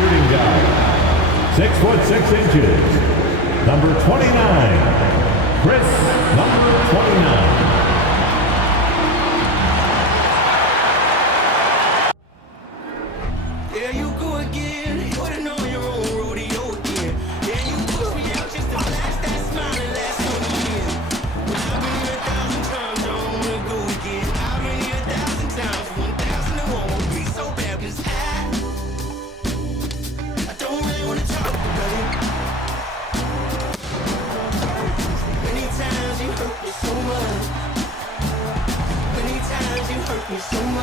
shooting guard, 6'6", number 29, Chris, number 29. There you go again, putting on your own rodeo again. Yeah, you push me out just to flash that smile and last on the year. I've been here 1,000 times, I don't wanna go again. I've been here 1,000 times, 1,001 won't be so bad, 'cause I don't really wanna talk about it. Many times you hurt me so much. Many times you hurt me so much.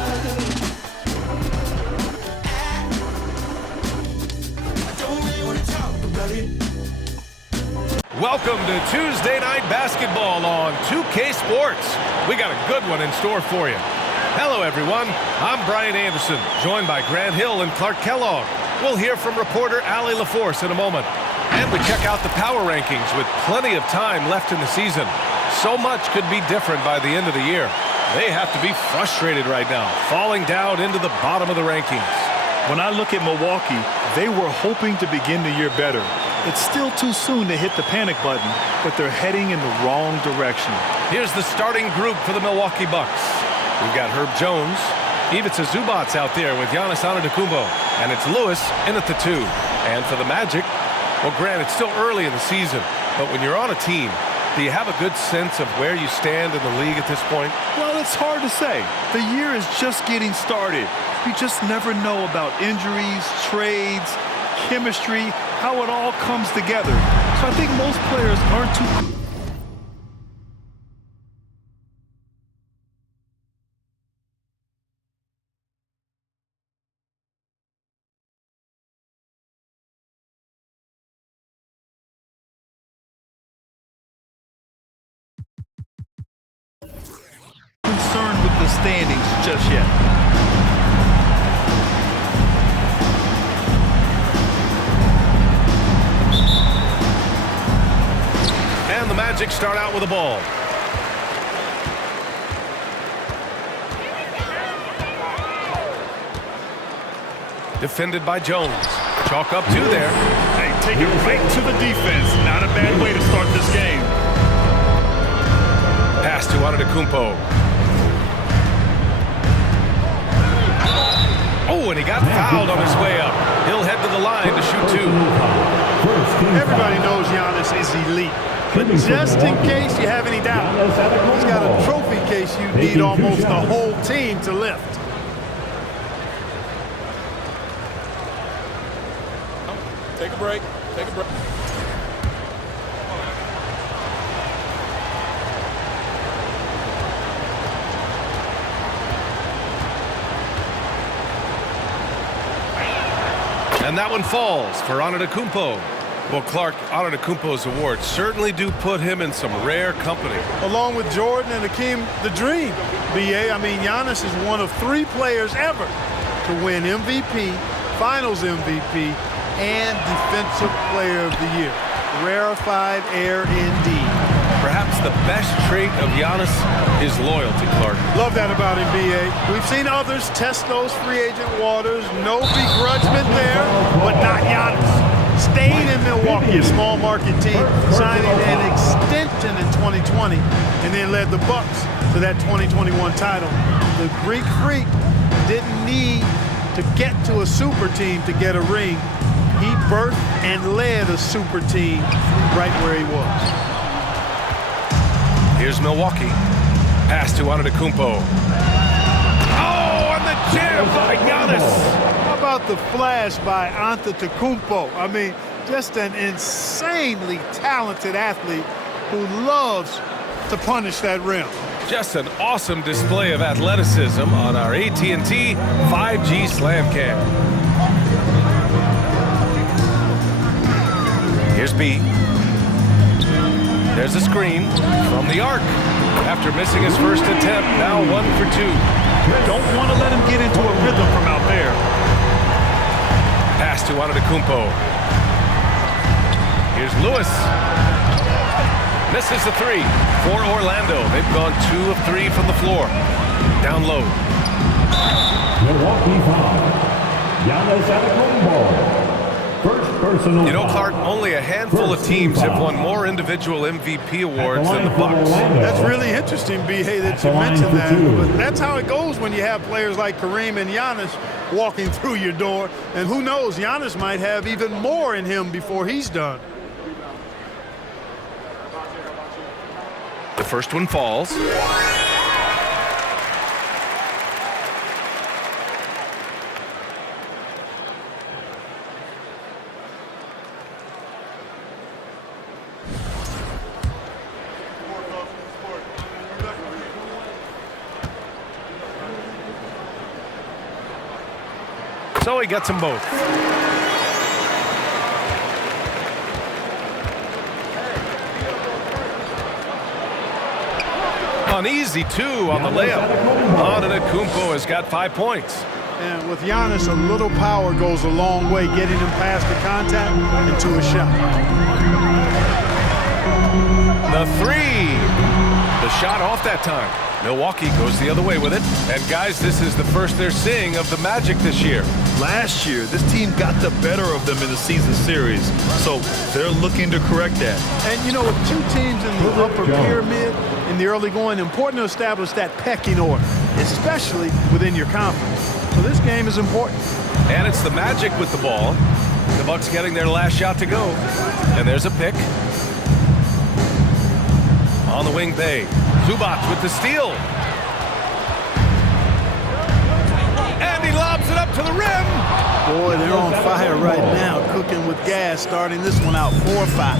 Welcome to Tuesday Night Basketball on 2K Sports. We got a good one in store for you. Hello, everyone. I'm Brian Anderson, joined by Grant Hill and Clark Kellogg. We'll hear from reporter Allie LaForce in a moment. And we check out the power rankings with plenty of time left in the season. So much could be different by the end of the year. They have to be frustrated right now, falling down into the bottom of the rankings. When I look at Milwaukee, they were hoping to begin the year better. It's still too soon to hit the panic button, but they're heading in the wrong direction. Here's the starting group for the Milwaukee Bucks. We've got Herb Jones, Ivica Zubac's out there with Giannis Antetokounmpo, and it's Lewis in at the 2. And for the Magic, well, Grant, it's still early in the season, but when you're on a team, do you have a good sense of where you stand in the league at this point? Well, it's hard to say. The year is just getting started. You just never know about injuries, trades, chemistry, how it all comes together. So I think most players aren't too concerned with the standings just yet. And the Magic start out with the ball. Defended by Jones. Chalk up 2 there. Hey, take it right to the defense. Not a bad way to start this game. Pass to Antetokounmpo. Oh, and he got fouled on his way up. He'll head to the line to shoot 2. Everybody knows Giannis is elite. But just in case you have any doubt, he's got a trophy case you need almost the whole team to lift. Take a break. Take a break. And that one falls for Antetokounmpo. Well, Clark, Antetokounmpo's awards certainly do put him in some rare company. Along with Jordan and Hakeem, the dream, BA. I mean, Giannis is one of 3 players ever to win MVP, Finals MVP, and Defensive Player of the Year. Rarefied air indeed. Perhaps the best trait of Giannis is loyalty, Clark. Love that about him, BA. We've seen others test those free agent waters. No begrudgment there, but not Giannis. Stayed in Milwaukee, a small market team, signing an extension in 2020, and then led the Bucks to that 2021 title. The Greek Freak didn't need to get to a super team to get a ring. He birthed and led a super team right where he was. Here's Milwaukee. Pass to Antetokounmpo. Oh, and the jam by Giannis. How about the flash by Antetokounmpo? I mean, just an insanely talented athlete who loves to punish that rim. Just an awesome display of athleticism on our AT&T 5G Slam Cam. Here's B. There's a screen from the arc. After missing his first attempt, now 1 for 2. Don't want to let him get into a rhythm from out there. Pass to Antetokounmpo. Here's Lewis. Misses the 3 for Orlando. They've gone 2 of 3 from the floor. Down low. Milwaukee foul. Giannis Antetokounmpo. first personal You know, foul. Clark, only a handful of teams have won more individual MVP awards than the Bucks. That's really interesting, B.A., that you mentioned that. But that's how it goes when you have players like Kareem and Giannis walking through your door. And who knows, Giannis might have even more in him before he's done. The first one falls. So he gets them both. An easy two on the layup. Antetokounmpo has got 5 points. And with Giannis, a little power goes a long way, getting him past the contact and to a shot. The three. The shot off that time. Milwaukee goes the other way with it. And guys, this is the first they're seeing of the Magic this year. Last year, this team got the better of them in the season series, so they're looking to correct that. And, you know, with two teams in the upper pyramid in the early going, important to establish that pecking order, especially within your conference. So this game is important. And it's the Magic with the ball. The Bucks getting their last shot to go. And there's a pick. On the wing, Bay. Zubac with the steal. And he lobs it up to the rim. Boy, they're on fire right now, cooking with gas, starting this one out 4-5.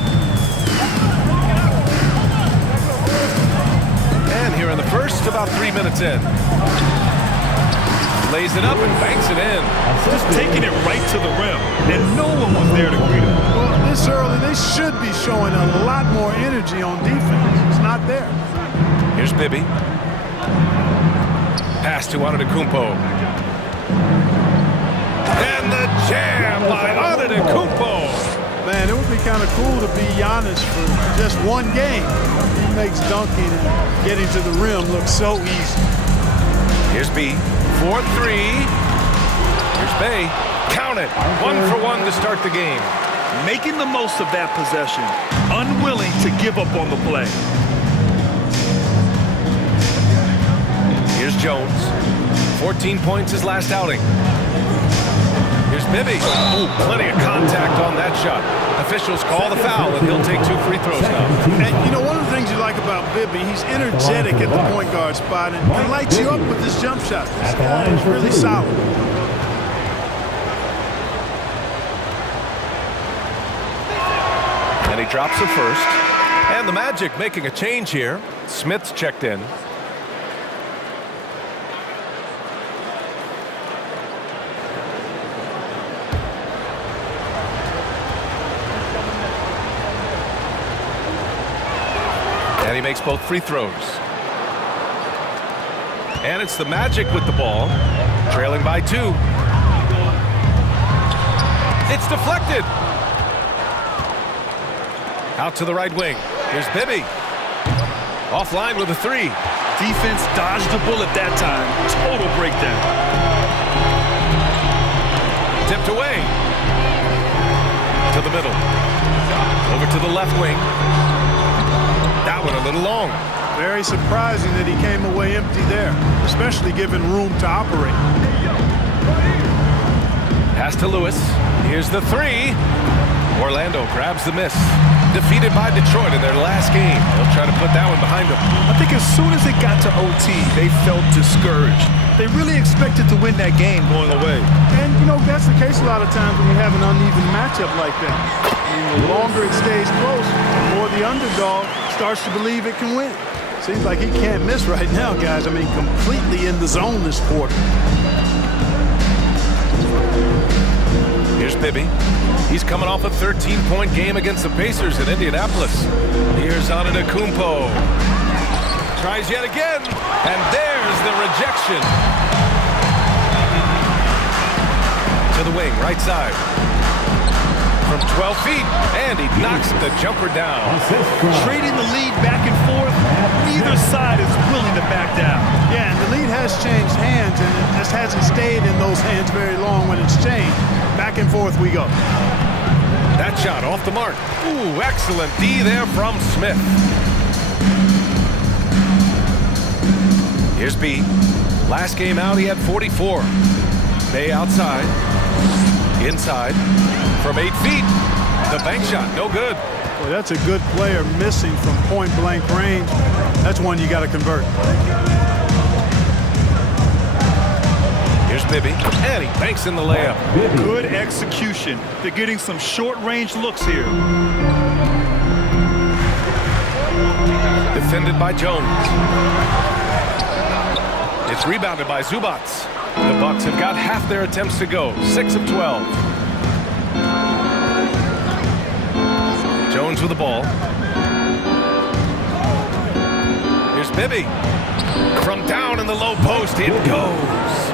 And here in the first, about 3 minutes in. Lays it up and banks it in. Just taking it right to the rim, and no one was there to greet him. Well, this early, they should be showing a lot more energy on defense. It's not there. Here's Bibby. Pass to Antetokounmpo. And the jam by Antetokounmpo. Man, it would be kind of cool to be Giannis for just one game. He makes dunking and getting to the rim look so easy. Here's B. 4-3. Here's Bay. Count it. 1 for 1 to start the game. Making the most of that possession, unwilling to give up on the play. Here's Jones. 14 points his last outing. Here's Bibby. Ooh, plenty of contact on that shot. Officials call the foul, and he'll take 2 free throws now. And, you know, one of the things you like about Bibby, he's energetic at the point guard spot and he lights you up with his jump shot. This guy is really solid. And he drops the first. And the Magic making a change here. Smith's checked in. And he makes both free throws. And it's the Magic with the ball, trailing by 2. It's deflected. Out to the right wing. Here's Bibby. Offline with a 3. Defense dodged the bullet that time. Total breakdown. Tipped away. To the middle. Over to the left wing. That one a little long. Very surprising that he came away empty there, especially given room to operate. Pass to Lewis. Here's the 3. Orlando grabs the miss. Defeated by Detroit in their last game. They'll try to put that one behind them. I think as soon as it got to OT, they felt discouraged. They really expected to win that game going away. And, you know, that's the case a lot of times when you have an uneven matchup like that. I mean, the longer it stays close, the more the underdog starts to believe it can win. Seems like he can't miss right now, guys. I mean, completely in the zone this quarter. Here's Bibby. He's coming off a 13-point game against the Pacers in Indianapolis. Here's Antetokounmpo. Tries yet again, and there's the rejection. To the wing, right side. From 12 feet, and he knocks the jumper down. Trading the lead back and forth, neither side is willing to back down. Yeah, and the lead has changed hands, and it just hasn't stayed in those hands very long when it's changed. Back and forth we go. Bank shot off the mark. Ooh, excellent D there from Smith. Here's B. Last game out, he had 44. Bay outside. Inside. From 8 feet. The bank shot, no good. Well, that's a good player missing from point-blank range. That's one you got to convert. Here's Bibby, and he banks in the layup. Good execution. They're getting some short-range looks here. Defended by Jones. It's rebounded by Zubats. The Bucks have got half their attempts to go, 6 of 12. Jones with the ball. Here's Bibby. From down in the low post, it goes.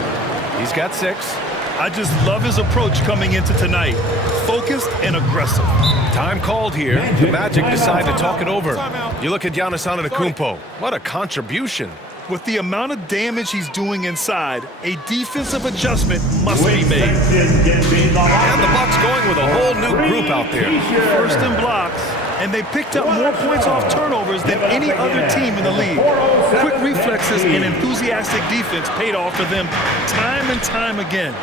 He's got 6. I just love his approach coming into tonight. Focused and aggressive. Time called here. The Magic decide to talk it over. You look at Giannis Antetokounmpo. What a contribution. With the amount of damage he's doing inside, a defensive adjustment must be made. And the Bucks going with a whole new group out there. First in blocks, and they picked up more points off turnovers than any other team in the league. Quick reflexes and enthusiastic defense paid off for them time and time again.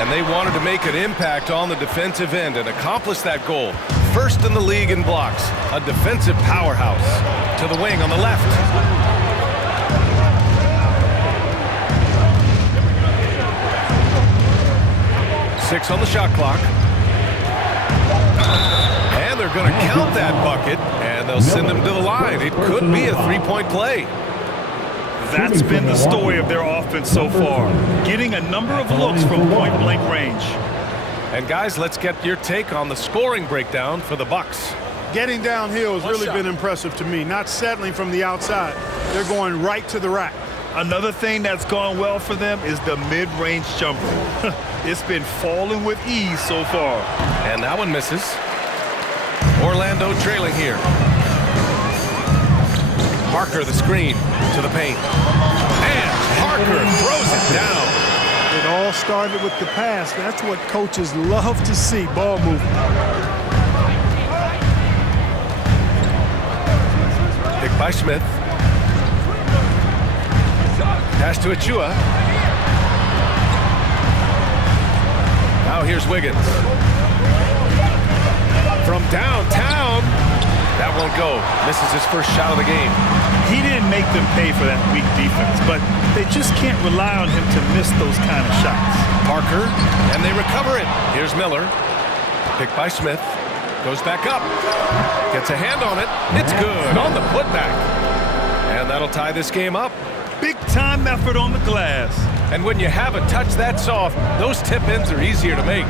And they wanted to make an impact on the defensive end and accomplish that goal. First in the league in blocks, a defensive powerhouse. To the wing on the left. 6 on the shot clock. And they're going to count that bucket, and they'll send him to the line. It could be a three-point play. That's been the story of their offense so far, getting a number of looks from point-blank range. And guys, let's get your take on the scoring breakdown for the Bucks. Getting downhill has really been impressive to me, not settling from the outside. They're going right to the rack. Another thing that's gone well for them is the mid-range jumper. It's been falling with ease so far. And that one misses. Orlando trailing here. Parker the screen to the paint. And Parker throws it down. It all started with the pass. That's what coaches love to see, ball movement. Picked by Smith. Pass to Achua. Now here's Wiggins. From downtown. That won't go. Misses his first shot of the game. He didn't make them pay for that weak defense, but they just can't rely on him to miss those kind of shots. Parker, and they recover it. Here's Miller. Picked by Smith. Goes back up. Gets a hand on it. It's good on the putback. And that'll tie this game up. Big-time effort on the glass. And when you have a touch that soft, those tip-ins are easier to make.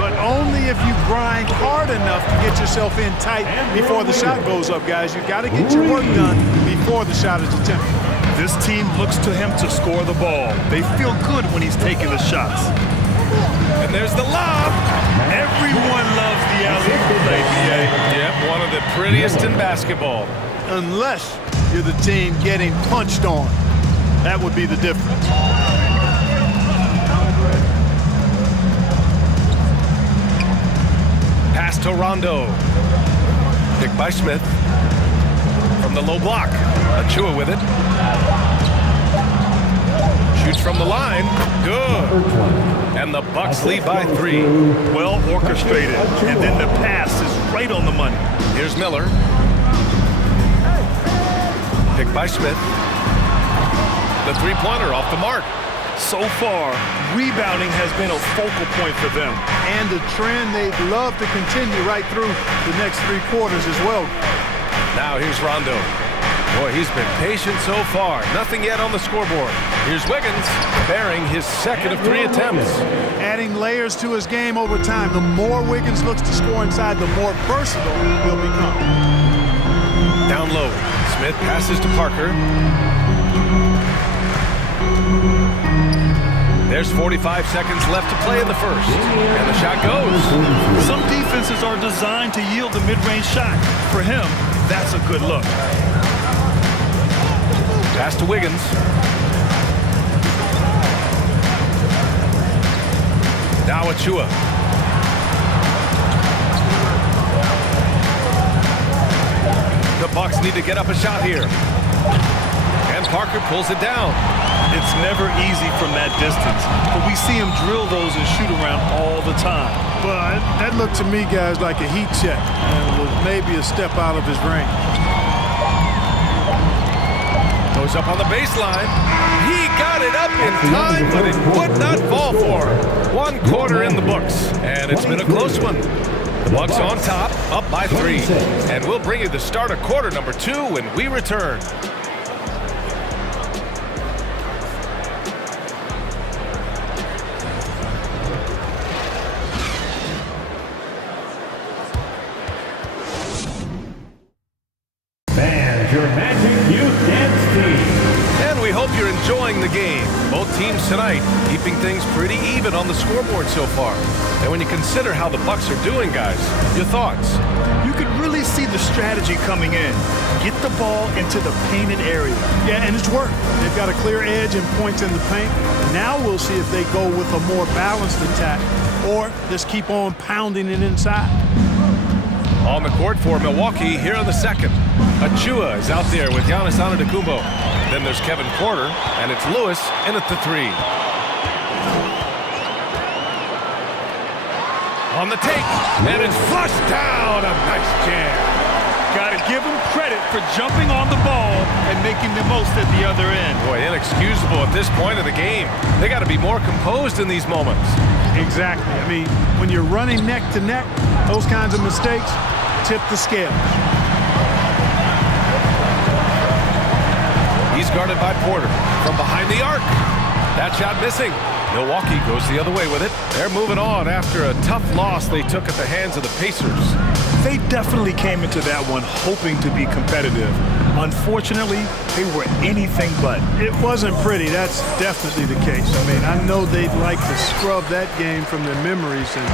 But only if you grind hard enough to get yourself in tight before the shot goes up, guys. You've got to get your work done before the shot is attempted. This team looks to him to score the ball. They feel good when he's taking the shots. And there's the lob. Everyone loves the alley-oop play, BA. Yep, one of the prettiest in basketball. Unless you're the team getting punched on. That would be the difference. Pass to Rondo. Picked by Smith. From the low block. Achua with it. Shoots from the line. Good. And the Bucks lead by 3. Well orchestrated. And then the pass is right on the money. Here's Miller. Picked by Smith. The three-pointer off the mark. So far, rebounding has been a focal point for them. And the trend they'd love to continue right through the next 3 quarters as well. Now here's Rondo. Boy, he's been patient so far. Nothing yet on the scoreboard. Here's Wiggins, bearing his second of 3 attempts. Adding layers to his game over time. The more Wiggins looks to score inside, the more versatile he'll become. Down low. Smith passes to Parker. There's 45 seconds left to play in the first. And the shot goes. Some defenses are designed to yield the mid-range shot. For him, that's a good look. Pass to Wiggins. Now Achua. The Bucks need to get up a shot here. And Parker pulls it down. It's never easy from that distance, but we see him drill those and shoot around all the time. But that looked to me, guys, like a heat check and was maybe a step out of his range. Goes up on the baseline. He got it up in time, but it would not fall for him. 1 quarter in the books, and it's been a close one. The Bucks on top, up by 3. And we'll bring you the start of quarter number 2 when we return. Fans, your Magic Youth Dance Team. And we hope you're enjoying the game. Both teams tonight keeping things pretty even on the scoreboard so far. And when you consider how the Bucks are doing, guys, your thoughts? You can really see the strategy coming in. Get the ball into the painted area. Yeah, and it's worked. They've got a clear edge and points in the paint. Now we'll see if they go with a more balanced attack or just keep on pounding it inside. On the court for Milwaukee here in the second. Achua is out there with Giannis Antetokounmpo. Then there's Kevin Porter, and it's Lewis in at the 3. On the take, and it's flushed down. A nice jam. Got to give him credit for jumping on the ball and making the most at the other end. Boy, inexcusable at this point of the game. They got to be more composed in these moments. Exactly. I mean, when you're running neck to neck, those kinds of mistakes tip the scale. He's guarded by Porter from behind the arc. That shot missing. Milwaukee goes the other way with it. They're moving on after a tough loss they took at the hands of the Pacers. They definitely came into that one hoping to be competitive. Unfortunately, they were anything but. It wasn't pretty. That's definitely the case. I mean, I know they'd like to scrub that game from their memories and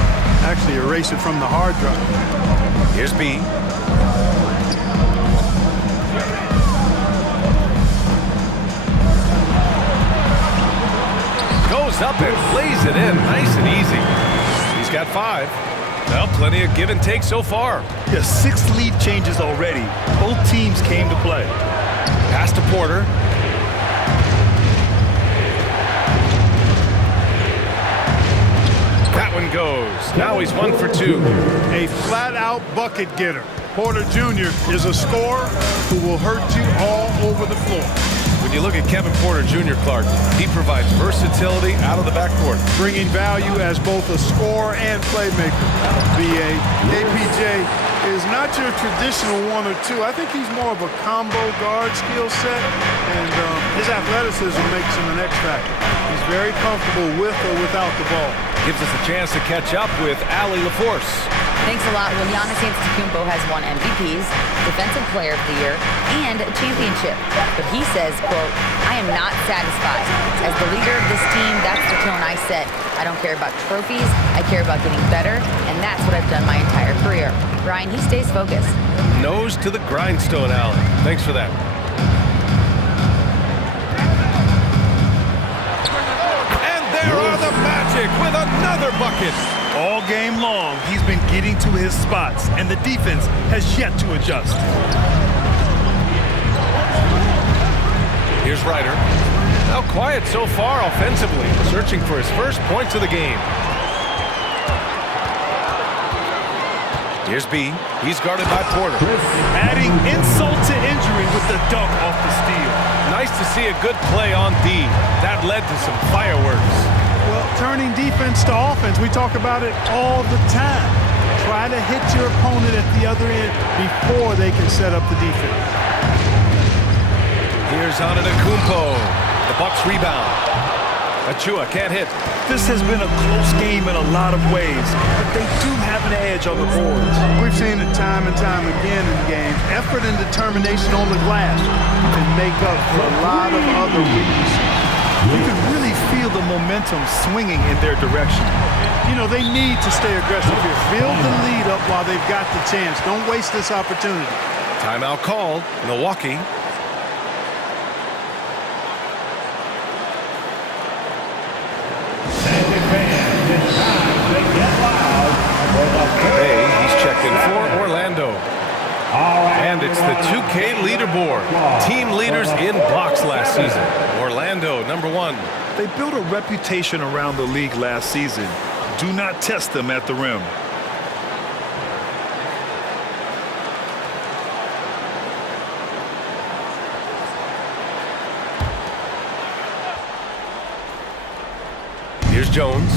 actually erase it from the hard drive. Here's B. Goes up and plays it in nice and easy. He's got 5. Well, plenty of give and take so far. Yeah, 6 lead changes already. Both teams came to play. Pass to Porter. That one goes. Now he's 1 for 2. A flat-out bucket getter. Porter Jr. is a scorer who will hurt you all over the floor. When you look at Kevin Porter Jr., Clark, he provides versatility out of the backcourt. Bringing value as both a scorer and playmaker. B.A. KPJ is not your traditional 1 or 2. I think he's more of a combo guard skill set, and his athleticism makes him an X factor. He's very comfortable with or without the ball. Gives us a chance to catch up with Allie LaForce. Thanks a lot. Well, Giannis Antetokounmpo has won MVPs, Defensive Player of the Year, and a championship. But he says, quote, "I am not satisfied. As the leader of this team, that's the tone I set. I don't care about trophies. I care about getting better, and that's what I've done my entire career." Brian, he stays focused. Nose to the grindstone, Allie. Thanks for that. And there are the Magic with another bucket. All game long, he's been getting to his spots, and the defense has yet to adjust. Here's Ryder. Now quiet so far offensively, searching for his first points of the game. Here's B. He's guarded by Porter. Adding insult to injury with the dunk off the steal. Nice to see a good play on D. That led to some fireworks. Well, turning defense to offense, we talk about it all the time. Try to hit your opponent at the other end before they can set up the defense. Here's Antetokounmpo. The Bucks rebound. Achua can't hit. This has been a close game in a lot of ways, but they do have an edge on the boards. We've seen it time and time again in games. Effort and determination on the glass can make up for a lot of other weaknesses. You can really feel the momentum swinging in their direction. You know, they need to stay aggressive here. Build the lead up while they've got the chance. Don't waste this opportunity. Timeout called. Milwaukee. Hey, he's checked in for Orlando. And it's the 2K leaderboard. Team leaders in blocks last season. Orlando, number 1. They built a reputation around the league last season. Do not test them at the rim. Here's Jones.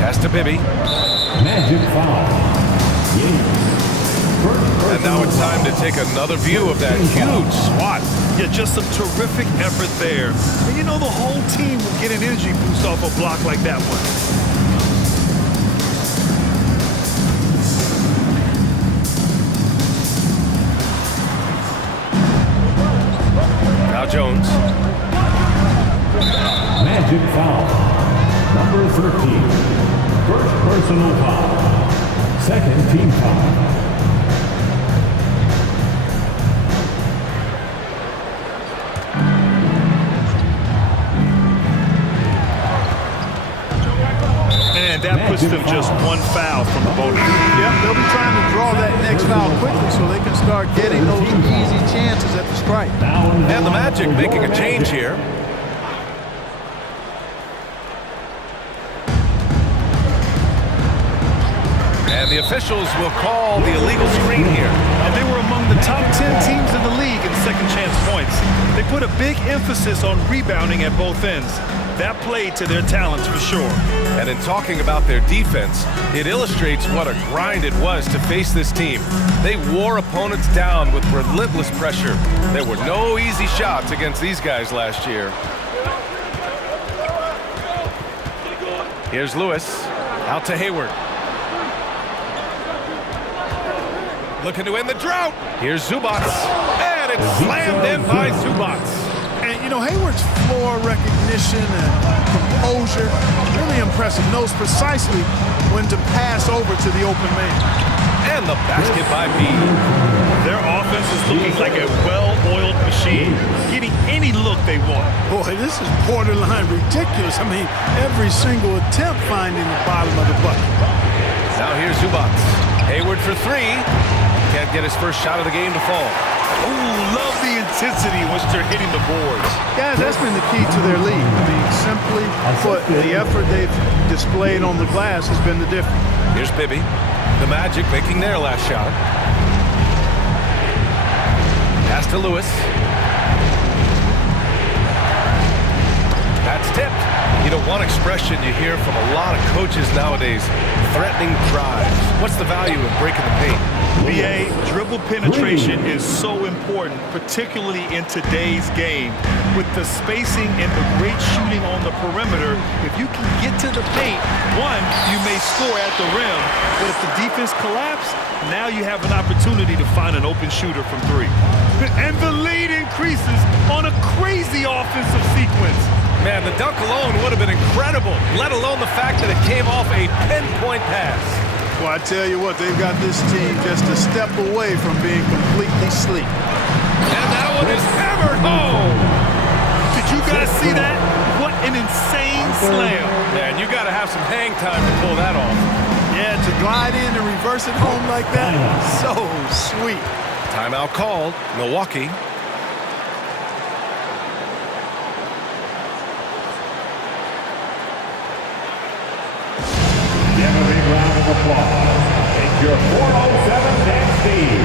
Pass to Bibby. Magic foul. And now it's time to take another view of that huge swat. Yeah, just some terrific effort there. And you know the whole team will get an energy boost off a block like that one. Now Jones. Magic foul. Number 13. First personal foul. Second team foul. And that puts them just one foul from the bonus. Yep, they'll be trying to draw that next foul quickly so they can start getting those easy chances at the strike. And the Magic making a change here. And the officials will call the illegal screen here. And they were among the top 10 teams in the league in second chance points. They put a big emphasis on rebounding at both ends. That played to their talents for sure. And in talking about their defense, it illustrates what a grind it was to face this team. They wore opponents down with relentless pressure. There were no easy shots against these guys last year. Here's Lewis, out to Hayward. Looking to end the drought. Here's Zubats, and it's slammed in by Zubats. And, you know, Hayward's floor recognition and composure, really impressive. Knows precisely when to pass over to the open man. And the basket by B. Their offense is looking like a well-oiled machine, getting any look they want. Boy, this is borderline ridiculous. I mean, every single attempt finding the bottom of the bucket. Now here's Zubats. Hayward for 3. Can't get his first shot of the game to fall. Ooh, love the intensity once they're hitting the boards. Guys, that's been the key to their lead. I mean, simply put, the effort they've displayed on the glass has been the difference. Here's Bibby. The Magic making their last shot. Pass to Lewis. That's tipped. You know, one expression you hear from a lot of coaches nowadays, threatening drives. What's the value of breaking the paint? BA, dribble penetration is so important, particularly in today's game. With the spacing and the great shooting on the perimeter, if you can get to the paint, one, you may score at the rim, but if the defense collapses, now you have an opportunity to find an open shooter from 3. And the lead increases on a crazy offensive sequence. Man, the dunk alone would have been incredible, let alone the fact that it came off a pinpoint pass. Well, I tell you what, they've got this team just a step away from being completely asleep. And that one is hammered home. Did you guys see that? What an insane slam. Man, you got to have some hang time to pull that off. Yeah, to glide in and reverse it home like that, so sweet. Timeout called, Milwaukee. Give a big round of applause. It's your 407 dance team.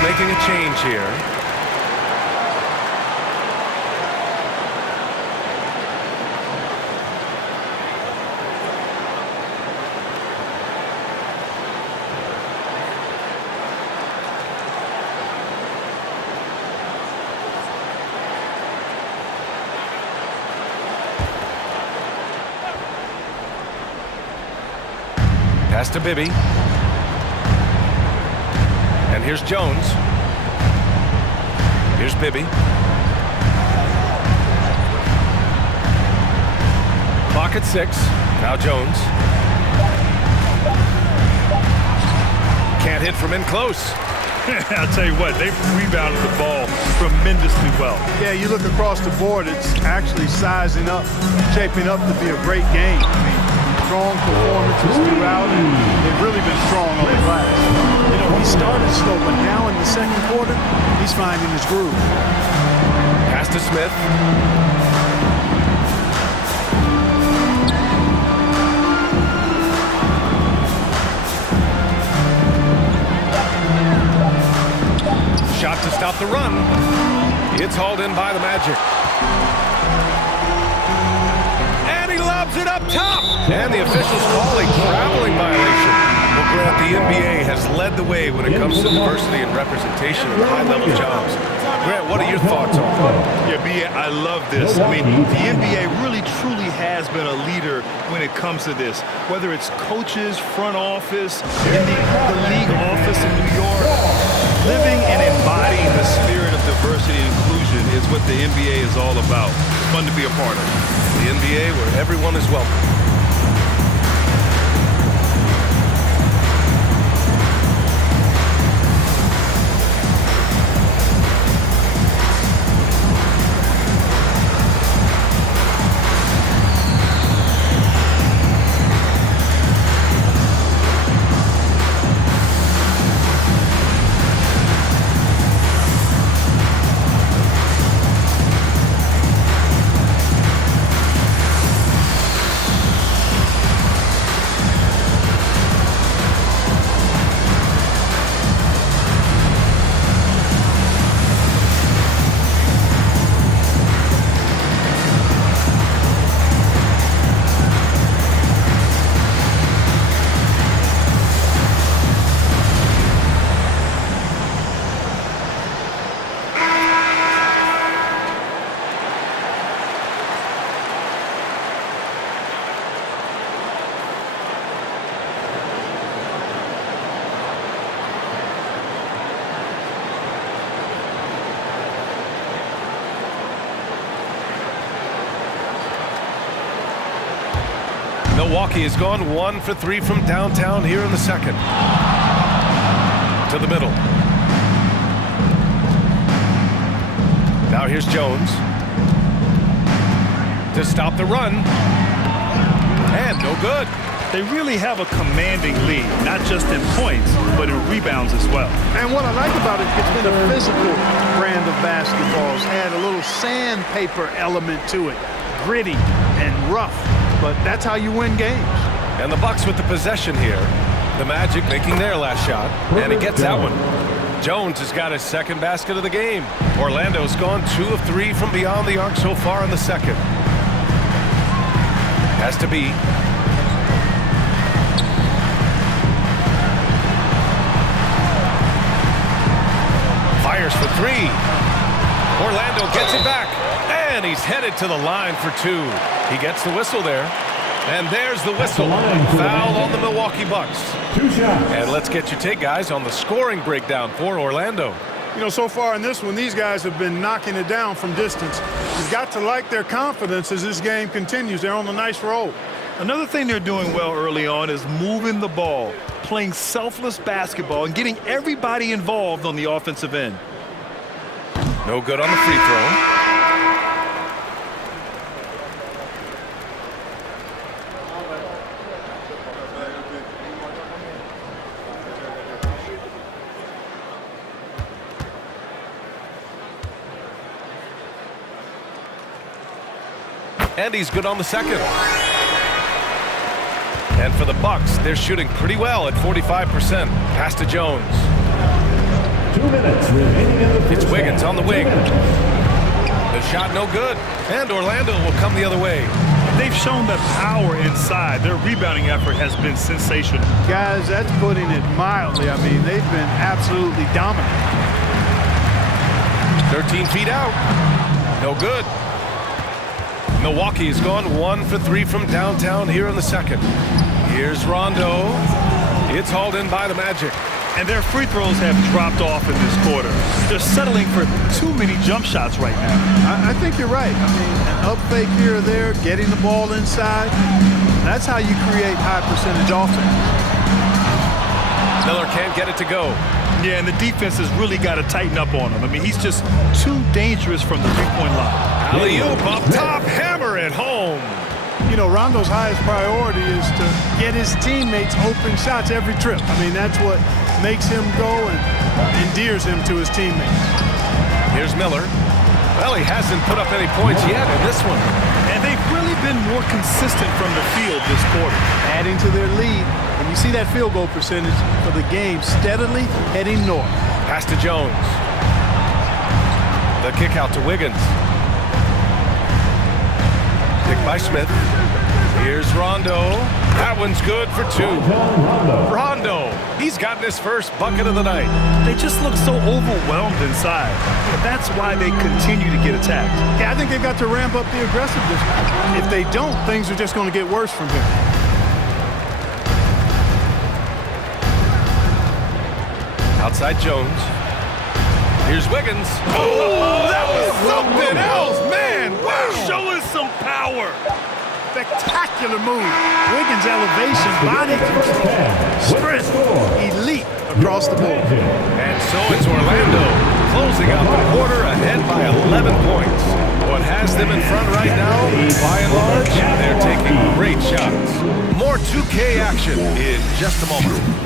Making a change here. Pass to Bibby. And here's Jones. Here's Bibby. Clock at 6. Now Jones. Can't hit from in close. I'll tell you what, they rebounded the ball tremendously well. Yeah, you look across the board, it's actually sizing up, shaping up to be a great game. I mean, strong performances throughout, and they've really been strong on the glass. You know, he started slow, but now in the second quarter, he's finding his groove. Pass to Smith. Shot to stop the run. It's hauled in by the Magic. And he lobs it up top. And the officials call a traveling violation. Well, Grant, the NBA has led the way when it comes to diversity and representation in high-level jobs. Grant, what are your thoughts on that? Yeah, B.A., I love this. I mean, the NBA really, truly has been a leader when it comes to this. Whether it's coaches, front office, in the league office in New York, living and embodying the spirit of diversity and inclusion is what the NBA is all about. It's fun to be a part of. The NBA where everyone is welcome. Milwaukee has gone 1 for 3 from downtown here in the second. To the middle. Now here's Jones. To stop the run. And no good. They really have a commanding lead, not just in points, but in rebounds as well. And what I like about it, it's been a physical brand of basketball. It's had a little sandpaper element to it. Gritty and rough, but that's how you win games. And the Bucks with the possession here. The Magic making their last shot, and he gets that one. Jones has got his second basket of the game. Orlando's gone 2 of 3 from beyond the arc so far in the second. Has to be. Fires for 3. Orlando gets it back, and he's headed to the line for 2. He gets the whistle there. And there's the whistle. Foul on the Milwaukee Bucks. 2 shots. And let's get your take, guys, on the scoring breakdown for Orlando. You know, so far in this one, these guys have been knocking it down from distance. You've got to like their confidence as this game continues. They're on a nice roll. Another thing they're doing well early on is moving the ball, playing selfless basketball, and getting everybody involved on the offensive end. No good on the free throw. And he's good on the second. And for the Bucks, they're shooting pretty well at 45%. Pass to Jones. 2 minutes remaining in the first It's Wiggins half. on the wing. The shot no good. And Orlando will come the other way. They've shown that power inside. Their rebounding effort has been sensational. Guys, that's putting it mildly. I mean, they've been absolutely dominant. 13 feet out. No good. Milwaukee has gone 1 for 3 from downtown here in the second. Here's Rondo. It's hauled in by the Magic. And their free throws have dropped off in this quarter. They're settling for too many jump shots right now. I think you're right. I mean, an up fake here or there, getting the ball inside, that's how you create high percentage offense. Miller can't get it to go. Yeah, and the defense has really got to tighten up on him. I mean, he's just too dangerous from the three-point line. Alley-oop up top, hammer it home. You know, Rondo's highest priority is to get his teammates open shots every trip. I mean, that's what makes him go and endears him to his teammates. Here's Miller. Well, he hasn't put up any points yet in this one. And they've really been more consistent from the field this quarter. Adding to their lead. And you see that field goal percentage for the game steadily heading north. Pass to Jones. The kick out to Wiggins. Picked by Smith. Here's Rondo. That one's good for two. Rondo, he's gotten his first bucket of the night. They just look so overwhelmed inside. But that's why they continue to get attacked. Yeah, I think they've got to ramp up the aggressiveness. If they don't, things are just going to get worse from here. Outside Jones. Here's Wiggins. Oh, that was something else, man. Wow. Showing some power. Spectacular move. Wiggins' elevation, body control, strength, elite across the board. And so it's Orlando closing out the quarter ahead by 11 points. What has them in front right now, by and large, they're taking great shots. More 2K action in just a moment.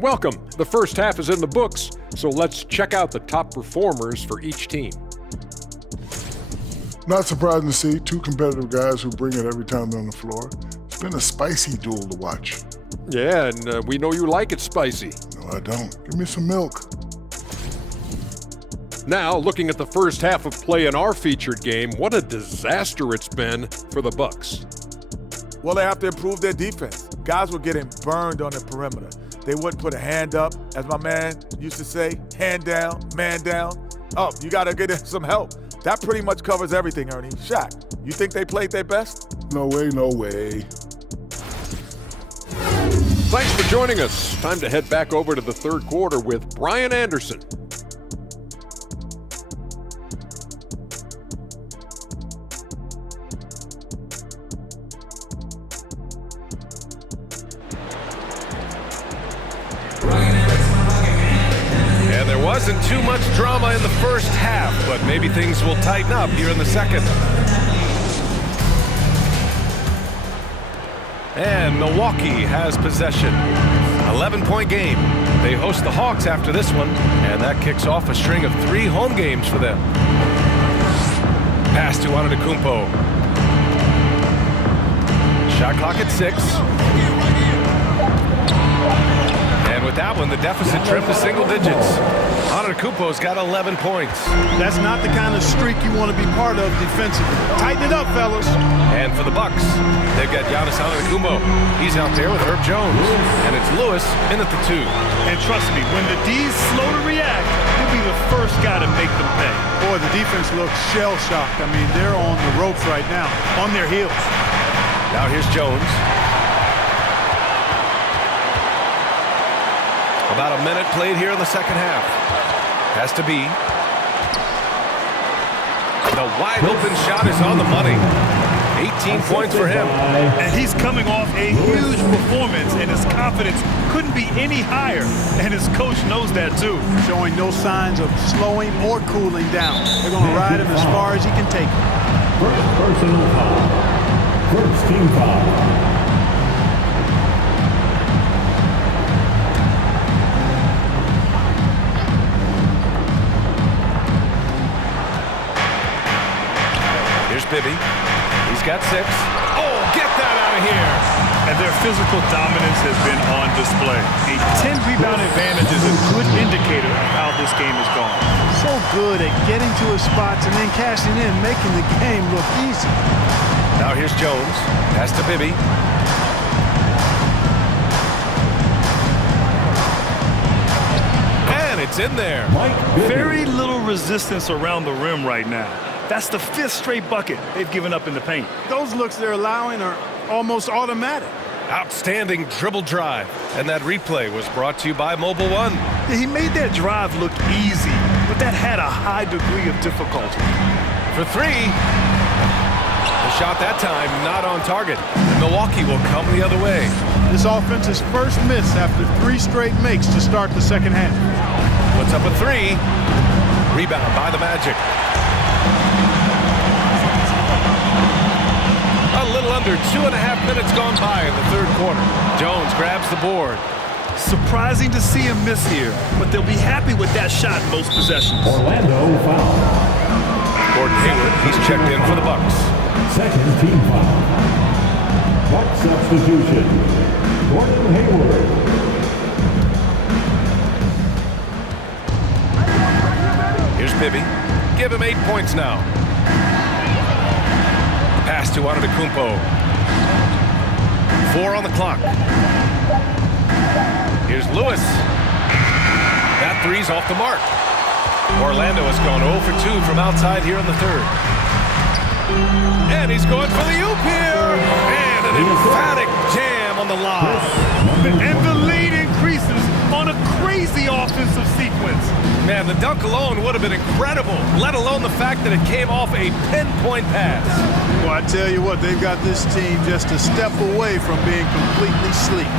Welcome. The first half is in the books, so let's check out the top performers for each team. Not surprising to see two competitive guys who bring it every time they're on the floor. It's been a spicy duel to watch. Yeah, and we know you like it spicy. No, I don't. Give me some milk. Now, looking at the first half of play in our featured game, what a disaster it's been for the Bucks. Well, they have to improve their defense. Guys were getting burned on the perimeter. They wouldn't put a hand up, as my man used to say, hand down, man down. Oh, you got to get some help. That pretty much covers everything, Ernie. Shaq, you think they played their best? No way, no way. Thanks for joining us. Time to head back over to the third quarter with Brian Anderson. And there wasn't too much drama in the first half, but maybe things will tighten up here in the second. And Milwaukee has possession. 11-point game. They host the Hawks after this one, and that kicks off a string of 3 home games for them. Pass to Antetokounmpo. Shot clock at 6. And with that one, the deficit trimmed to single digits. Antetokounmpo's got 11 points. That's not the kind of streak you want to be part of defensively. Tighten it up, fellas. And for the Bucks, they've got Giannis Antetokounmpo. He's out there with Herb Jones. And it's Lewis in at the 2. And trust me, when the D's slow to react, he'll be the first guy to make them pay. Boy, the defense looks shell-shocked. I mean, they're on the ropes right now, on their heels. Now here's Jones. About a minute played here in the second half. Has to be. The wide open shot is on the money. 18 points for him. And he's coming off a huge performance, and his confidence couldn't couldn't be any higher, and his coach knows that too. Showing no signs of slowing or cooling down. They're going to ride him as far as he can take him. First personal foul. First team foul. Here's Bibby. He's got 6. Oh, get that out of here. And their physical dominance has been on display. A 10-rebound advantage is a good indicator of how this game is going. So good at getting to his spots and then cashing in, making the game look easy. Now here's Jones. Pass to Bibby. And it's in there. Very little resistance around the rim right now. That's the 5th straight bucket they've given up in the paint. Those looks they're allowing are almost automatic. Outstanding dribble drive. And that replay was brought to you by Mobile One. He made that drive look easy, but that had a high degree of difficulty. For 3. The shot that time not on target. Milwaukee will come the other way. This offense's first miss after 3 straight makes to start the second half. Puts up a 3. Rebound by the Magic. A little under 2.5 minutes gone by in the third quarter. Jones grabs the board. Surprising to see him miss here, but they'll be happy with that shot most possessions. Orlando foul. Gordon Hayward, he's checked in for the Bucks. Second team foul. Buck substitution. Gordon Hayward. Here's Bibby. Give him 8 points now. Pass to Antetokounmpo. 4 on the clock. Here's Lewis. That 3's off the mark. Orlando has gone 0 for 2 from outside here in the third. And he's going for the oop here. And an emphatic jam on the lob. And the lead increases on a crazy offensive sequence. Man, the dunk alone would have been incredible, let alone the fact that it came off a pinpoint pass. Well, I tell you what, they've got this team just a step away from being completely sleek.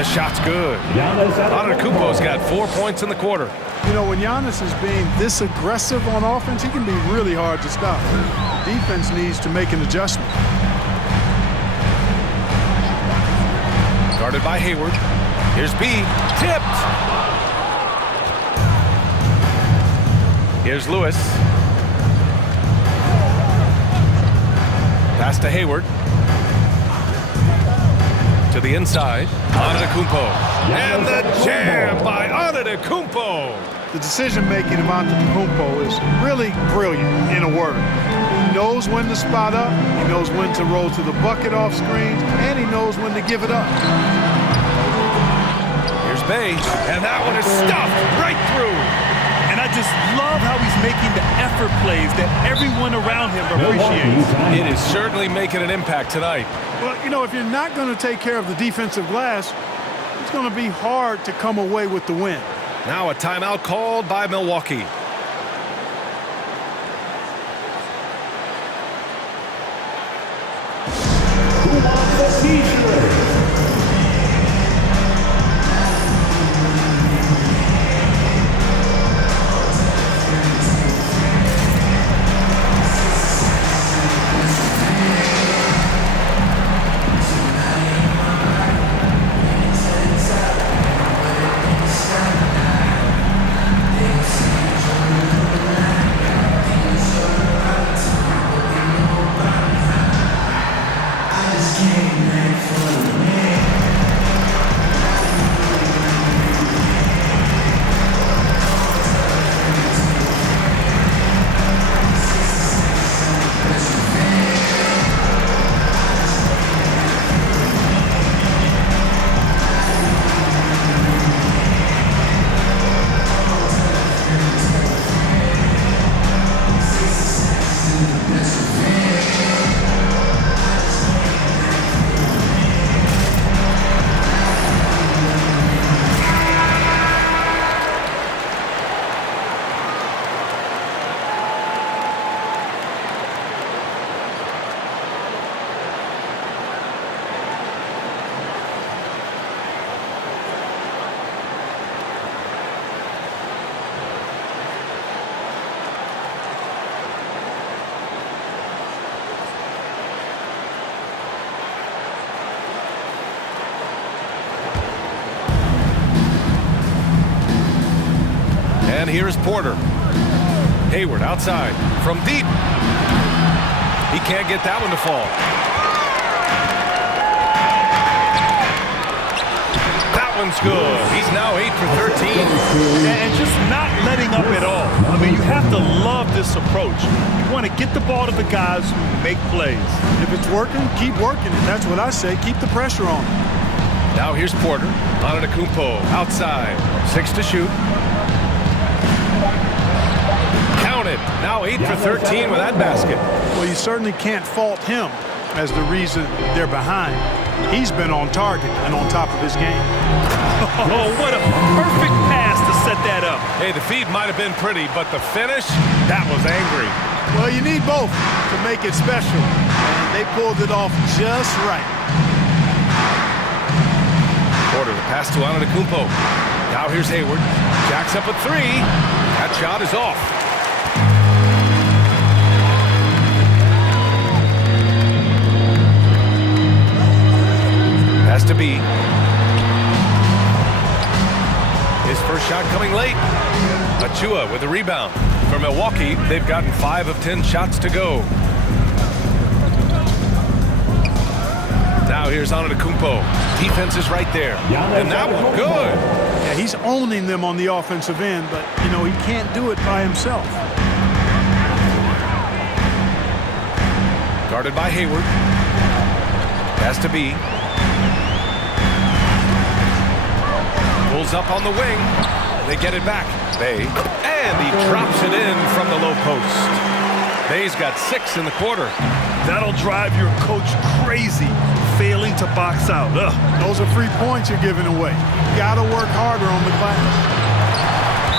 The shot's good. Antetokounmpo's got 4 points in the quarter. You know, when Giannis is being this aggressive on offense, he can be really hard to stop. Defense needs to make an adjustment. Guarded by Hayward. Here's B. Tipped. Here's Lewis. Pass to Hayward. To the inside. Antetokounmpo. And the jam by Antetokounmpo. The decision-making of Antetokounmpo is really brilliant, in a word. He knows when to spot up, he knows when to roll to the bucket off screens, and he knows when to give it up. Here's Bay, and that one is stuffed right through. And I just love how he's making the effort plays that everyone around him appreciates. It is certainly making an impact tonight. Well, you know, if you're not going to take care of the defensive glass, it's going to be hard to come away with the win. Now a timeout called by Milwaukee. Who wants the t-shirt? I just came back from here is Porter. Hayward outside from deep. He can't get that one to fall. That one's good. He's now 8 for 13. And just not letting up at all. I mean, you have to love this approach. You want to get the ball to the guys who make plays. If it's working, keep working it. That's what I say. Keep the pressure on. Now here's Porter. Antetokounmpo outside. 6 to shoot. Counted. Now 8 for 13 with that basket. Well, you certainly can't fault him as the reason they're behind. He's been on target and on top of his game. Oh, what a perfect pass to set that up. Hey, the feed might have been pretty, but the finish, that was angry. Well, you need both to make it special. And they pulled it off just right. Porter, the pass to Antetokounmpo. Now here's Hayward. Jacks up a 3. That shot is off. Has to be. His first shot coming late. Achua with the rebound. For Milwaukee, they've gotten 5 of 10 shots to go. Now here's Antetokounmpo. Defense is right there. And that one good. Yeah, he's owning them on the offensive end, but, you know, he can't do it by himself. Guarded by Hayward. Has to be. Pulls up on the wing. They get it back. Bay. And he drops it in from the low post. Bay's got 6 in the quarter. That'll drive your coach crazy, failing to box out. Ugh. Those are free points you're giving away. You got to work harder on the glass.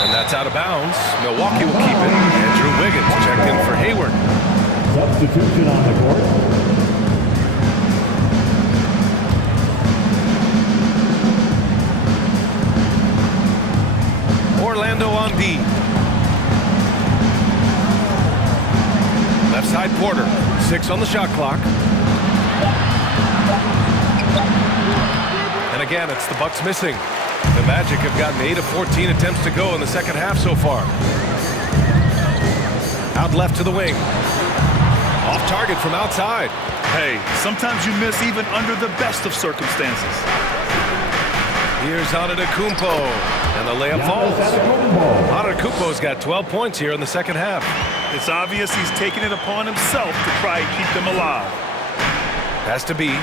And that's out of bounds. Milwaukee will keep it. Andrew Wiggins checked in for Hayward. Substitution on the court. Orlando on D. Left side Porter. 6 on the shot clock. And again, it's the Bucks missing. The Magic have gotten 8 of 14 attempts to go in the second half so far. Out left to the wing. Off target from outside. Hey, sometimes you miss even under the best of circumstances. Here's Antetokounmpo, and the layup falls. Antetokounmpo's got 12 points here in the second half. It's obvious he's taking it upon himself to try and keep them alive. Has to be.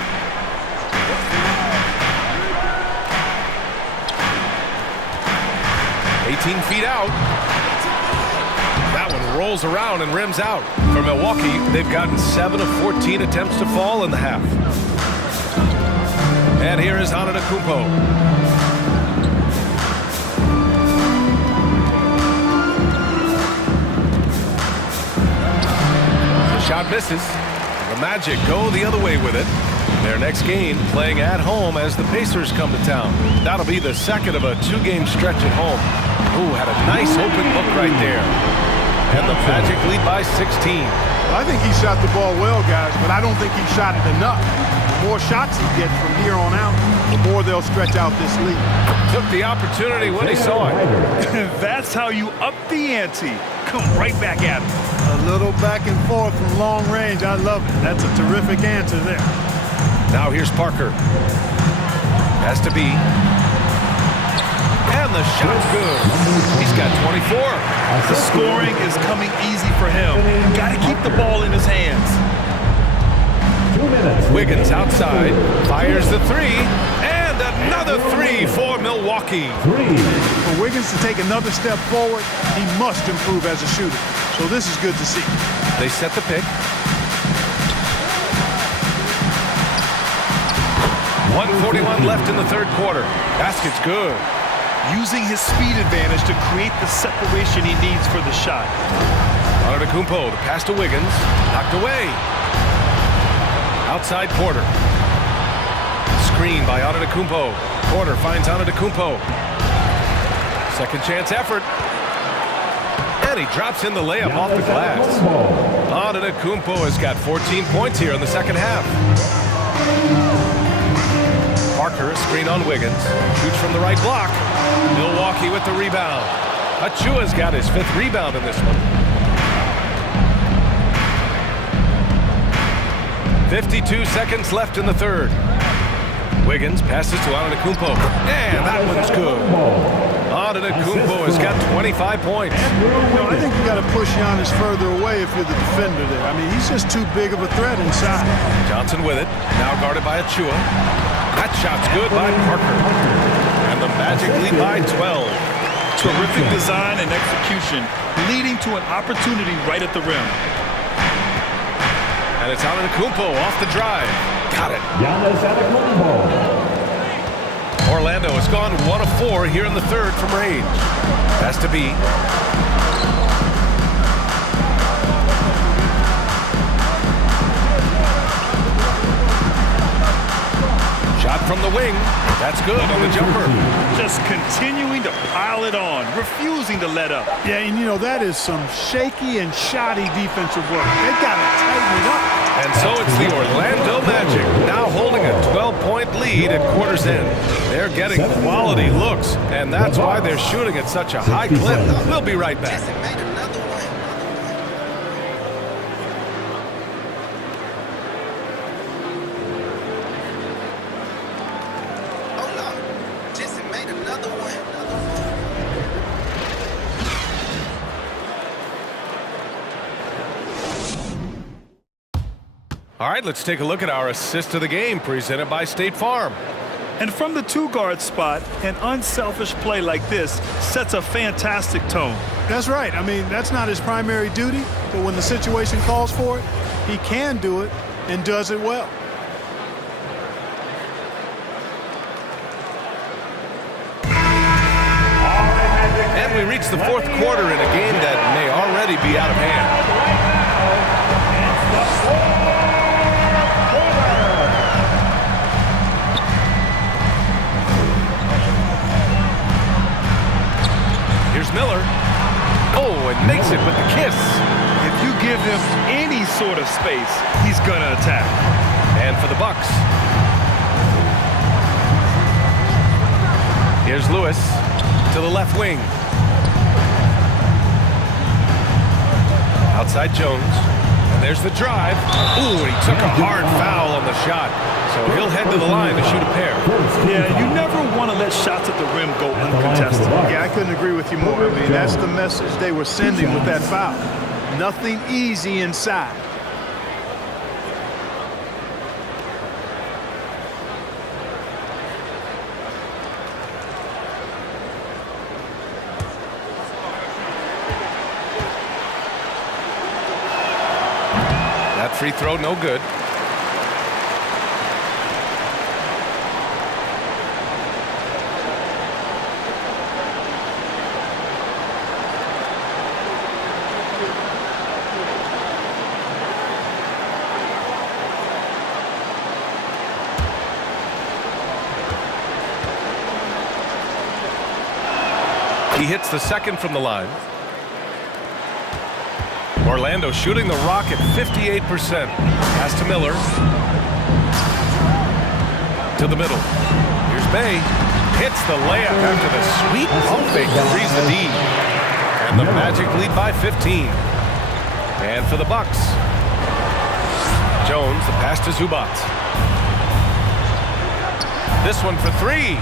Feet out. That one rolls around and rims out. For Milwaukee, they've gotten 7 of 14 attempts to fall in the half. And here is Antetokounmpo. The shot misses. The Magic go the other way with it. Their next game playing at home as the Pacers come to town. That'll be the second of a 2-game stretch at home. Ooh, had a nice open look right there. And the Magic lead by 16. Well, I think he shot the ball well, guys, but I don't think he shot it enough. The more shots he gets from here on out, the more they'll stretch out this lead. Took the opportunity when he saw it. That's how you up the ante. Come right back at him. A little back and forth from long range. I love it. That's a terrific answer there. Now here's Parker. Has to be. And the shot's good. He's got 24. The scoring is coming easy for him. Got to keep the ball in his hands. 2 minutes. Wiggins outside. Fires the 3. And another 3 for Milwaukee. 3. For Wiggins to take another step forward, he must improve as a shooter. So this is good to see. They set the pick. 1:41 left in the third quarter. Basket's good. Using his speed advantage to create the separation he needs for the shot. Antetokounmpo, the pass to Wiggins. Knocked away. Outside Porter. Screen by Antetokounmpo. Porter finds Antetokounmpo. Second chance effort. And he drops in the layup off the glass. Antetokounmpo has got 14 points here in the second half. Parker, a screen on Wiggins. Shoots from the right block. Milwaukee with the rebound. Achua's got his 5th rebound in this one. 52 seconds left in the 3rd. Wiggins passes to Antetokounmpo, and that one's good. Antetokounmpo has got 25 points. I think you got to push Giannis further away if you're the defender there. I mean, he's just too big of a threat inside. Johnson with it, now guarded by Achua. That shot's good by Parker. And the Magic lead by 12. Terrific design and execution, leading to an opportunity right at the rim. And it's Antetokounmpo off the drive. Got it. Giannis Antetokounmpo. Orlando has gone 1 of 4 here in the 3rd from range. Has to be. Shot from the wing. That's good on the jumper. Just continuing to pile it on, refusing to let up. Yeah, and you know, that is some shaky and shoddy defensive work. They've got to tighten it up. And so it's the Orlando Magic now holding a 12-point lead at quarter's end. They're getting quality looks, and that's why they're shooting at such a high clip. We'll be right back. All right, let's take a look at our assist of the game presented by State Farm. And from the 2-guard spot, an unselfish play like this sets a fantastic tone. That's right. I mean, that's not his primary duty, but when the situation calls for it, he can do it and does it well. And we reach the 4th quarter in a game that may already be out of hand. Miller. Oh, and makes it with the kiss. If you give him any sort of space, he's gonna attack. And for the Bucks, here's Lewis to the left wing. Outside Jones. And there's the drive. Ooh, he took a hard foul on the shot. So he'll head to the line to shoot a pair. Yeah, you never want to let shots at the rim go uncontested. Yeah, I couldn't agree with you more. I mean, that's the message they were sending with that foul. Nothing easy inside. That free throw, no good. He hits the 2nd from the line. Orlando shooting the rock at 58%. Pass to Miller. To the middle. Here's Bay. Hits the layup after the sweet pump fake to freeze the D. And the Magic lead by 15. And for the Bucks, Jones, the pass to Zubac. This one for 3.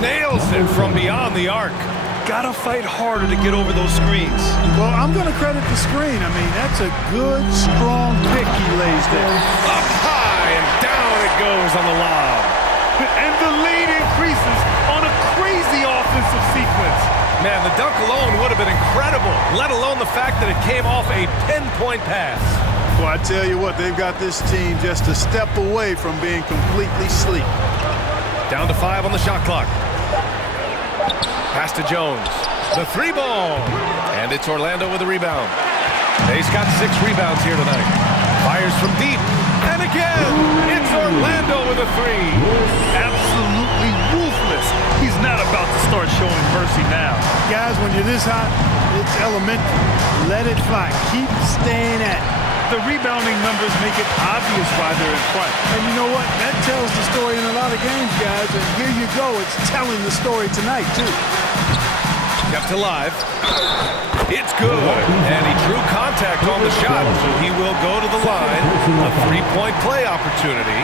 Nails it from beyond the arc. Gotta fight harder to get over those screens. Well, I'm going to credit the screen. I mean, that's a good, strong pick he lays there. Up high and down it goes on the lob. And the lead increases on a crazy offensive sequence. Man, the dunk alone would have been incredible, let alone the fact that it came off a pinpoint pass. Well, I tell you what, they've got this team just a step away from being completely asleep. Down to 5 on the shot clock. Pass to Jones. The 3 ball. And it's Orlando with a rebound. He's got 6 rebounds here tonight. Fires from deep. And again, it's Orlando with a 3. Absolutely ruthless. He's not about to start showing mercy now. Guys, when you're this hot, it's elementary. Let it fly. Keep staying at it. The rebounding numbers make it obvious why they're in front. And you know what? That tells the story in a lot of games, guys. And here you go. It's telling the story tonight, too. Kept alive. It's good. And he drew contact on the shot, so he will go to the line. A three-point play opportunity.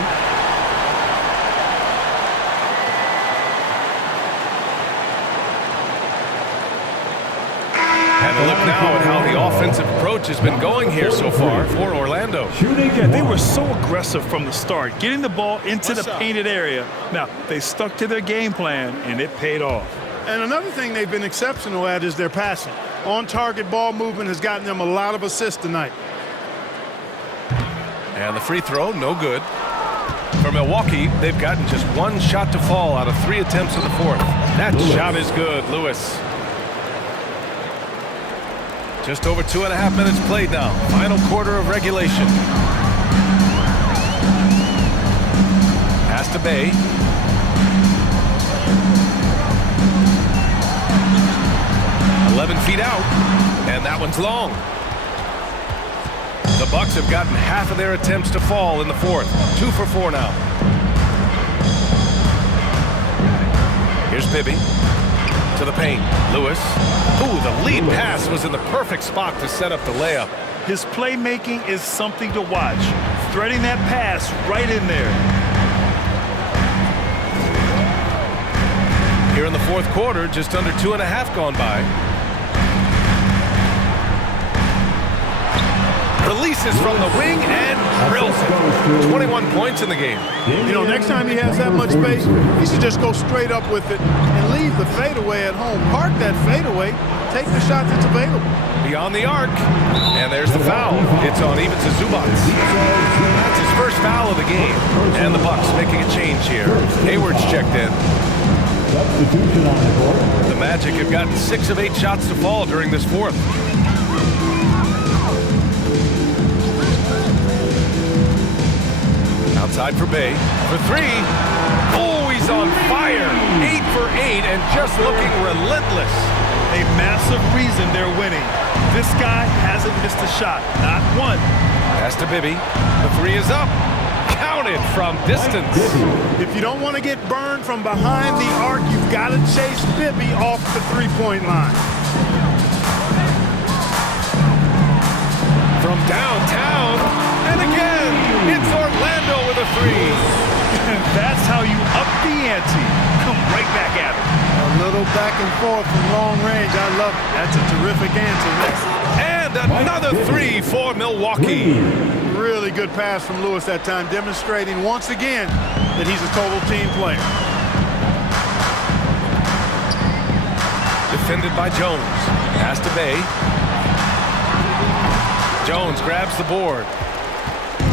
And a look now at how the offensive approach has been going here so far for Orlando. Yeah, they were so aggressive from the start, getting the ball into the painted area. Now, they stuck to their game plan, and it paid off. And another thing they've been exceptional at is their passing. On-target ball movement has gotten them a lot of assists tonight. And the free throw, no good. For Milwaukee, they've gotten just one shot to fall out of 3 attempts in the fourth. That shot is good, Lewis. Just over 2.5 minutes played now. Final quarter of regulation. Pass to Bay. Feet out, and that one's long. The Bucks have gotten half of their attempts to fall in the fourth. 2 for 4 now. Here's Bibby to the paint. Lewis. Ooh, the lead pass was in the perfect spot to set up the layup. His playmaking is something to watch. Threading that pass right in there. Here in the fourth quarter, just under 2.5 gone by. Releases from the wing and drills it. 21 points in the game. You know, next time he has that much space, he should just go straight up with it and leave the fadeaway at home. Park that fadeaway, take the shot that's available. Beyond the arc, and there's the foul. It's on even to Zubac. That's his first foul of the game, and the Bucks making a change here. Hayward's checked in. The Magic have gotten 6 of 8 shots to fall during this fourth. Outside for Bay for 3. Oh, he's on fire. 8 for 8 and just looking relentless. A massive reason they're winning. This guy hasn't missed a shot, not one. Pass to Bibby. The 3 is up. Counted from distance. If you don't want to get burned from behind the arc, you've got to chase Bibby off the three-point line. From downtown, and again, it's Orlando with a 3. And that's how you up the ante. Come right back at him. A little back and forth from long range. I love it. That's a terrific answer. And another 3 for Milwaukee. Really good pass from Lewis that time, demonstrating once again that he's a total team player. Defended by Jones. Pass to Bay. Jones grabs the board.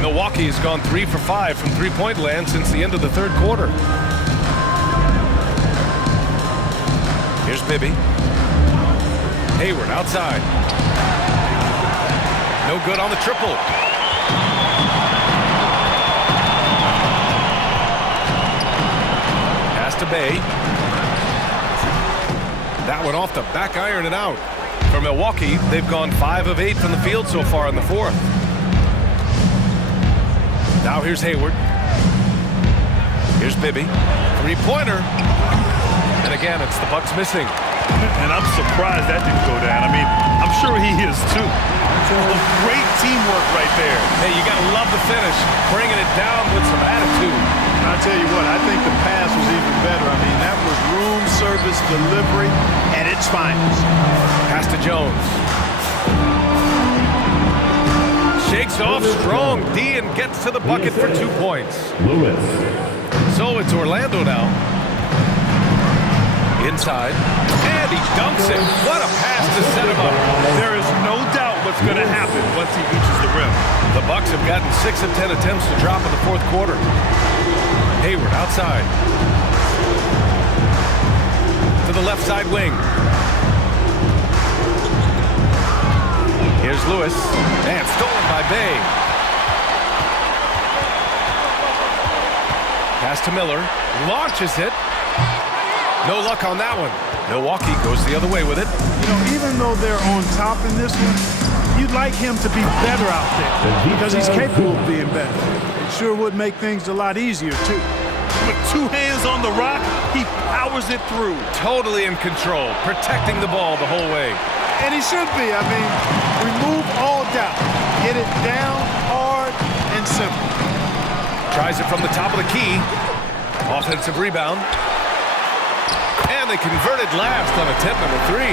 Milwaukee has gone 3 for 5 from three-point land since the end of the third quarter. Here's Bibby. Hayward outside. No good on the triple. Pass to Bay. That one off the back iron and out. For Milwaukee, they've gone 5 of 8 from the field so far in the fourth. Now here's Hayward. Here's Bibby. 3-pointer. And again, it's the Bucks missing. And I'm surprised that didn't go down. I mean, I'm sure he is too. Great teamwork right there. Hey, you got to love the finish. Bringing it down with some attitude. I'll tell you what, I think the pass was even better. I mean, that was room service delivery at its finest. Pass to Jones. Shakes off strong D and gets to the bucket for 2 points. Lewis. So it's Orlando now. Inside. And he dunks it. What a pass to set him up. There is no doubt what's going to happen once he reaches the rim. The Bucks have gotten 6 of 10 attempts to drop in the fourth quarter. Hayward outside. To the left side wing. Here's Lewis. And stolen by Bay. Pass to Miller. Launches it. No luck on that one. Milwaukee goes the other way with it. You know, even though they're on top in this one, you'd like him to be better out there because he's capable of being better. It sure would make things a lot easier, too. With 2 hands on the rock, he powers it through. Totally in control, protecting the ball the whole way. And he should be. I mean, remove all doubt. Get it down hard and simple. Tries it from the top of the key. Offensive rebound. And they converted last on attempt number 3.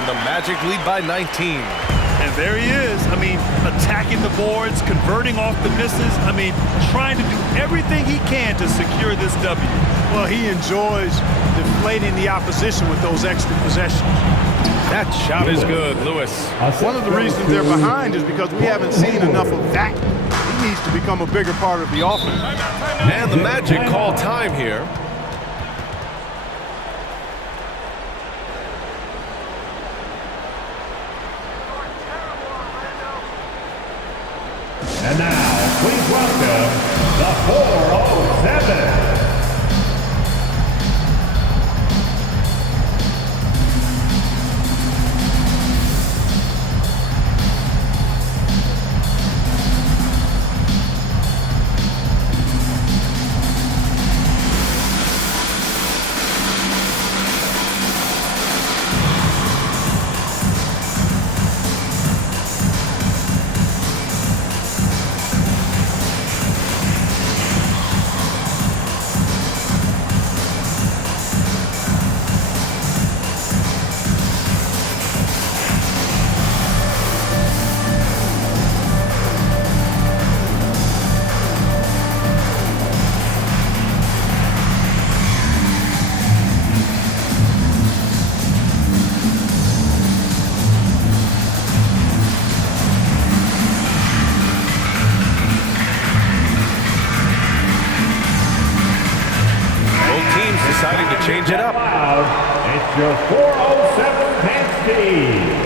And the Magic lead by 19. And there he is. I mean, attacking the boards, converting off the misses. I mean, trying to do everything he can to secure this W. Well, he enjoys deflating the opposition with those extra possessions. That shot is good, Lewis. One of the reasons they're behind is because we haven't seen enough of that. He needs to become a bigger part of the offense. And the Magic call time here. And now, please welcome the 407. Deciding to change it up. It's your 407 Penske.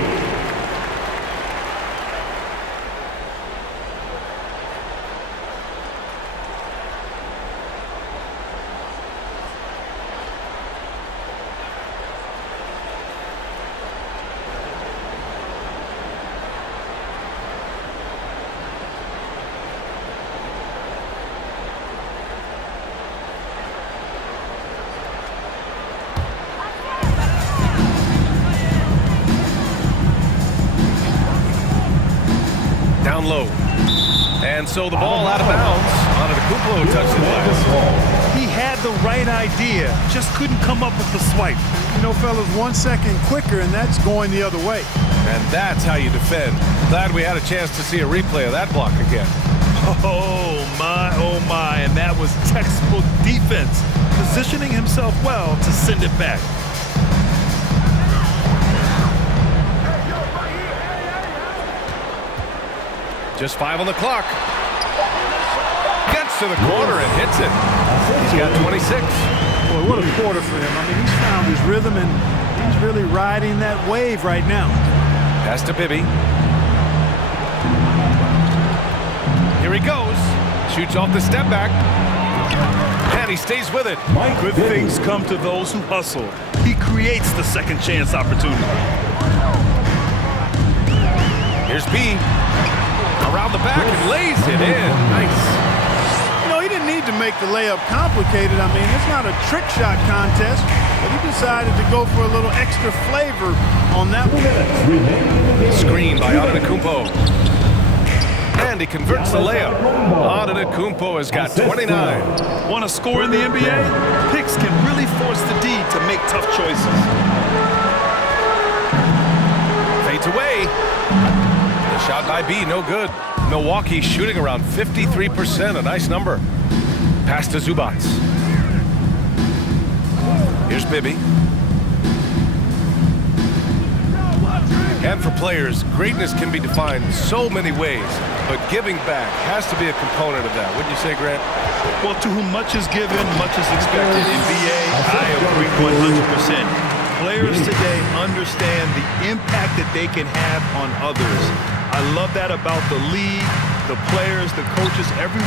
Down low. And so the ball out of bounds. Antetokounmpo touched it last. He had the right idea, just couldn't come up with the swipe. You know, fellas, 1 second quicker, and that's going the other way. And that's how you defend. Glad we had a chance to see a replay of that block again. Oh my, and that was textbook defense, positioning himself well to send it back. Just 5 on the clock. Gets to the corner and hits it. He's got 26. Boy, what a quarter for him. I mean, he's found his rhythm, and he's really riding that wave right now. Pass to Bibby. Here he goes. Shoots off the step back. And he stays with it. Good things come to those who hustle. He creates the second chance opportunity. Here's B. Around the back and lays it in. Nice. You know, he didn't need to make the layup complicated. I mean, it's not a trick shot contest, but he decided to go for a little extra flavor on that one. Screen by Antetokounmpo. And he converts the layup. Antetokounmpo has got 29. Want to score in the NBA? Picks can really force the D to make tough choices. Fades away. The shot by B, no good. Milwaukee shooting around 53%, a nice number. Pass to Zubac. Here's Bibby. And for players, greatness can be defined so many ways, but giving back has to be a component of that. Wouldn't you say, Grant? Well, to whom much is given, much is expected. NBA, I agree 100%. Players today understand the impact that they can have on others. I love that about the league, the players, the coaches, everyone.